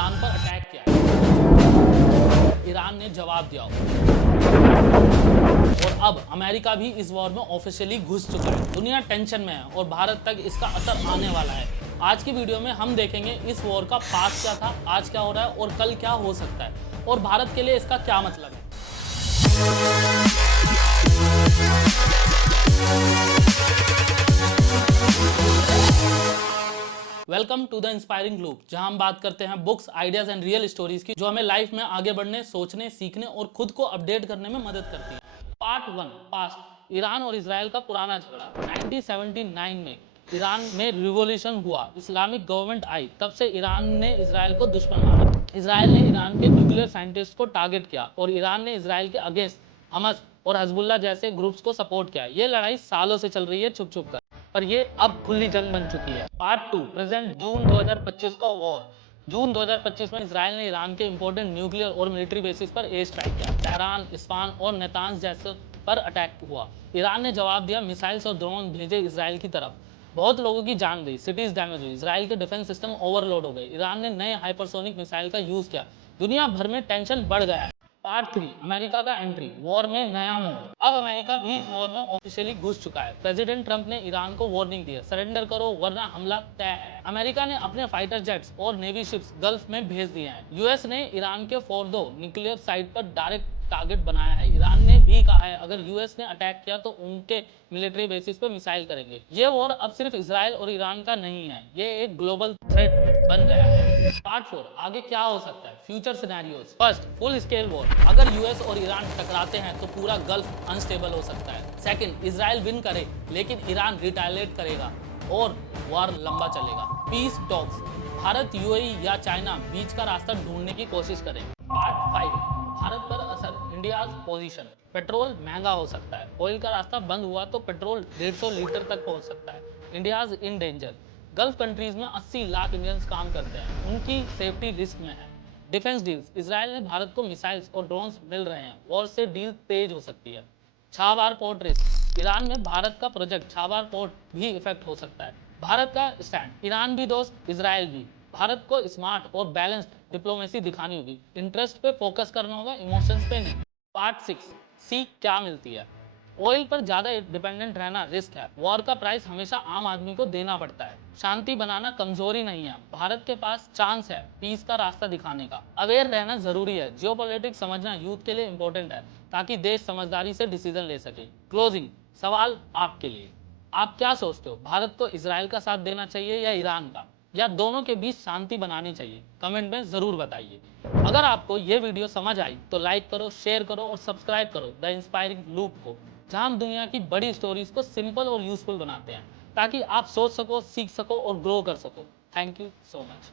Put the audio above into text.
Iran पर attack किया है। ईरान ने जवाब दिया और अब अमेरिका भी इस वॉर में ऑफिशियली घुस चुका है। दुनिया टेंशन में है और भारत तक इसका असर आने वाला है। आज की वीडियो में हम देखेंगे इस वॉर का पास्ट क्या था, आज क्या हो रहा है और कल क्या हो सकता है और भारत के लिए इसका क्या मतलब है। Welcome to the inspiring group, जहां हम बात करते हैं books, ideas and real stories की, जो हमें लाइफ में आगे बढ़ने, सोचने, सीखने और खुद को अपडेट करने में मदद करती है। Part 1, past. ईरान और इजराइल का पुराना झगड़ा। 1979 में ईरान में रिवॉल्यूशन हुआ, इस्लामिक गवर्नमेंट आई। तब से ईरान ने इजराइल को दुश्मन माना। इजराइल ने ईरान के न्यूक्लियर साइंटिस्ट को टारगेट किया और ईरान ने इजराइल के अगेंस्ट हमस और हजबुल्ला जैसे ग्रुप्स को सपोर्ट किया। ये लड़ाई सालों से चल रही है छुप छुप कर, पर ये अब खुली जंग बन चुकी है। Part 2, present. जून 2025 का वॉर। जून 2025 में इजराइल ने ईरान के इंपॉर्टेंट न्यूक्लियर और मिलिट्री बेसिस पर एयर स्ट्राइक किया। तेहरान, इस्फहान और नेतांज जैसे पर अटैक हुआ। ईरान ने जवाब दिया, मिसाइल्स और ड्रोन भेजे इजराइल की तरफ। बहुत लोगों की जान गई, सिटीज डैमेज हुई, इजराइल के डिफेंस सिस्टम ओवरलोड हो गए। ईरान ने नए हाइपरसोनिक मिसाइल का यूज किया। दुनिया भर में टेंशन बढ़ गया है। पार्ट 3, अमेरिका का एंट्री। वॉर में नया मोड़। अब अमेरिका भी इस वॉर में ऑफिशियली घुस चुका है। प्रेसिडेंट ट्रंप ने ईरान को वार्निंग दी है, सरेंडर करो वरना हमला तय है। अमेरिका ने अपने फाइटर जेट्स और नेवी शिप्स गल्फ में भेज दिए हैं। यूएस ने ईरान के फोर्दो न्यूक्लियर साइट पर डायरेक्ट टारगेट बनाया है। ईरान ने भी कहा है अगर यूएस ने अटैक किया तो उनके मिलिट्री बेसिस पर मिसाइल करेंगे। ये वॉर अब सिर्फ इजराइल और ईरान का नहीं है, ये एक ग्लोबल थ्रेट बन गया है। पार्ट 4, आगे क्या हो सकता है, future scenarios. First, full scale war. अगर यूएस और ईरान टकराते हैं तो पूरा गल्फ अनस्टेबल हो सकता है। सेकंड, इजराइल विन करे लेकिन ईरान रिटालिएट करेगा और वॉर लंबा चलेगा। Peace talks. भारत, यूएई या चाइना बीच का रास्ता ढूंढने की कोशिश करेंगे। पार्ट 5, भारत पर असर, इंडिया पोजीशन। पेट्रोल महंगा हो सकता है, ऑयल का रास्ता बंद हुआ तो पेट्रोल 150 लीटर तक पहुंच सकता है। India in danger. Gulf countries में 80 लाख इंडियंस काम करते हैं, उनकी सेफ्टी रिस्क में है। डिफेंस डील्स, इजराइल ने भारत को मिसाइल्स और ड्रोन्स मिल रहे हैं, वॉर से डील तेज हो सकती है। छाबार पोर्ट रिस्क, ईरान में भारत का प्रोजेक्ट छाबार पोर्ट भी इफेक्ट हो सकता है। भारत का स्टैंड, ईरान भी दोस्त, इजराइल भी। भारत को स्मार्ट और बैलेंस्ड डिप्लोमेसी दिखानी होगी, इंटरेस्ट पे फोकस करना होगा, इमोशंस पे नहीं। पार्ट 6, सीख क्या मिलती है। ऑयल पर ज्यादा डिपेंडेंट रहना रिस्क है, वॉर का प्राइस हमेशा आम आदमी को देना पड़ता है। शांति बनाना कमजोरी नहीं है, भारत के पास चांस है पीस का रास्ता दिखाने का। अवेयर रहना जरूरी है, जियोपॉलिटिक्स समझना यूथ के लिए इंपॉर्टेंट है ताकि देश समझदारी से डिसीजन ले सके। क्लोजिंग सवाल आपके लिए, आप क्या सोचते हो, भारत को इजराइल का साथ देना चाहिए या ईरान का, या दोनों के बीच शांति बनानी चाहिए? कमेंट में जरूर बताइए। अगर आपको ये वीडियो समझ आई तो लाइक करो, शेयर करो और सब्सक्राइब करो द इंस्पायरिंग लूप को, जहां हम दुनिया की बड़ी स्टोरीज को सिंपल और यूजफुल बनाते हैं ताकि आप सोच सको, सीख सको और ग्रो कर सको। Thank you so much.